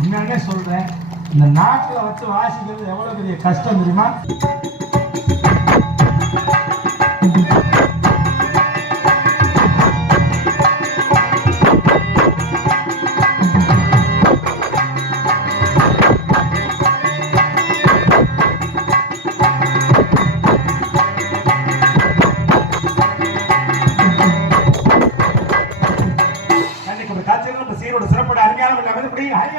உண்மையானே சொல்றேன் இந்த நாட்டில் வச்சு வாசிக்கிறது எவ்வளவு பெரிய கஷ்டம் தெரியுமா? கண்டிப்பாக